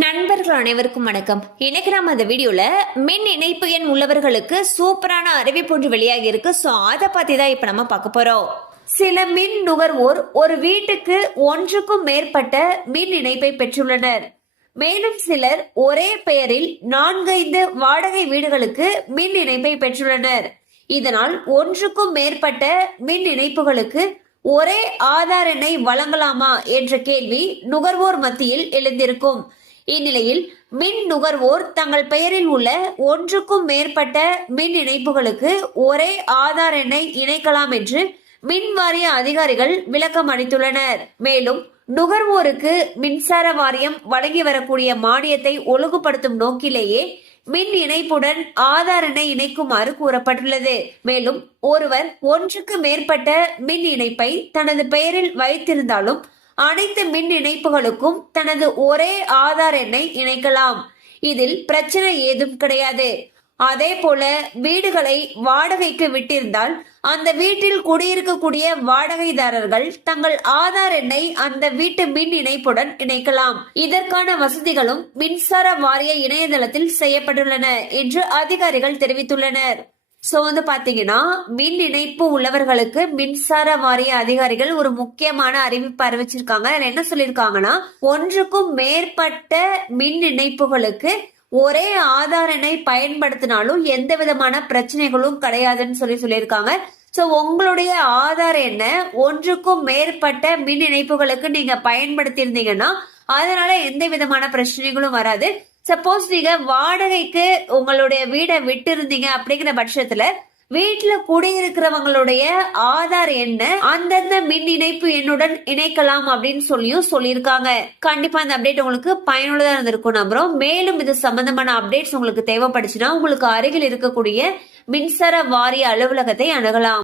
நண்பர்கள் அனைவருக்கும் வணக்கம். இன்னைக்கு நம்ம அந்த வீடியோல மின் இணைப்பு எண் உள்ளவர்களுக்கு சூப்பரான அறிவிப்பு ஒன்று வெளியாகி இருக்கு. சோ அதை பத்தி தான் இப்ப நம்ம பார்க்க போறோம். சில மின் நுகர்வோர் ஒரு வீட்டுக்கு ஒன்றுக்கும் மேற்பட்ட மின் இணைப்பை பெற்றுள்ளனர். மேலும் சிலர் ஒரே பெயரில் 4-5 வாடகை வீடுகளுக்கு மின் இணைப்பை பெற்றுள்ளனர். இதனால் ஒன்றுக்கும் மேற்பட்ட மின் இணைப்புகளுக்கு ஒரே ஆதார் எண்ணை வழங்கலாமா என்ற கேள்வி நுகர்வோர் மத்தியில் எழுந்திருக்கும். இந்நிலையில் மின் நுகர்வோர் தங்கள் பெயரில் உள்ள ஒன்றுக்கும் மேற்பட்ட மின் இணைப்புகளுக்கு ஒரே ஆதார் எண்ணை இணைக்கலாம் என்று மின் வாரிய அதிகாரிகள் விளக்கம் அளித்துள்ளனர். மேலும் நுகர்வோருக்கு மின்சார வாரியம் வழங்கி வரக்கூடிய மானியத்தை ஒழுங்குபடுத்தும் நோக்கிலேயே மின் இணைப்புடன் ஆதார் எண்ணை இணைக்குமாறு கூறப்பட்டுள்ளது. மேலும் ஒருவர் ஒன்றுக்கு மேற்பட்ட மின் இணைப்பை தனது பெயரில் வைத்திருந்தாலும் அனைத்து மின் இணைப்புகளுக்கும் தனது ஒரே ஆதார் எண்ணை இணைக்கலாம். இதில் பிரச்சனை ஏதும் கிடையாது. அதே போல வீடுகளை வாடகைக்கு விட்டிருந்தால் அந்த வீட்டில் குடியிருக்கக்கூடிய வாடகைதாரர்கள் தங்கள் ஆதார் எண்ணை அந்த வீட்டு மின் இணைப்புடன் இணைக்கலாம். இதற்கான வசதிகளும் மின்சார வாரிய இணையதளத்தில் செய்யப்பட்டுள்ளன என்று அதிகாரிகள் தெரிவித்துள்ளனர். சோ பாத்தீங்கன்னா மின் இணைப்பு உள்ளவர்களுக்கு மின்சார வாரிய அதிகாரிகள் ஒரு முக்கியமான அறிவிப்பு அறிவிச்சிருக்காங்க. அதுல என்ன சொல்லிருக்காங்கன்னா, ஒன்றுக்கும் மேற்பட்ட மின் இணைப்புகளுக்கு ஒரே ஆதார் எண்ணை பயன்படுத்தினாலும் எந்த விதமான பிரச்சனைகளும் கிடையாதுன்னு சொல்லியிருக்காங்க. சோ உங்களுடைய ஆதார் எண்ணை ஒன்றுக்கும் மேற்பட்ட மின் இணைப்புகளுக்கு நீங்க பயன்படுத்தி இருந்தீங்கன்னா அதனால எந்த விதமான பிரச்சனைகளும் வராது. சப்போஸ் நீங்க வாடகைக்கு உங்களுடைய வீடை விட்டு இருந்தீங்க அப்படிங்கிற பட்சத்துல வீட்டுல குடியிருக்கிறவங்களுடைய ஆதார் எண்ணை அந்தந்த மின் இணைப்பு எண்ணுடன் இணைக்கலாம் அப்படின்னு சொல்லியிருக்காங்க. கண்டிப்பா அந்த அப்டேட் உங்களுக்கு பயனுள்ளதா இருந்திருக்கும் நம்புறோம். மேலும் இது சம்பந்தமான அப்டேட்ஸ் உங்களுக்கு தேவைப்படுச்சுன்னா உங்களுக்கு அருகில் இருக்கக்கூடிய மின்சார வாரிய அலுவலகத்தை அணுகலாம்.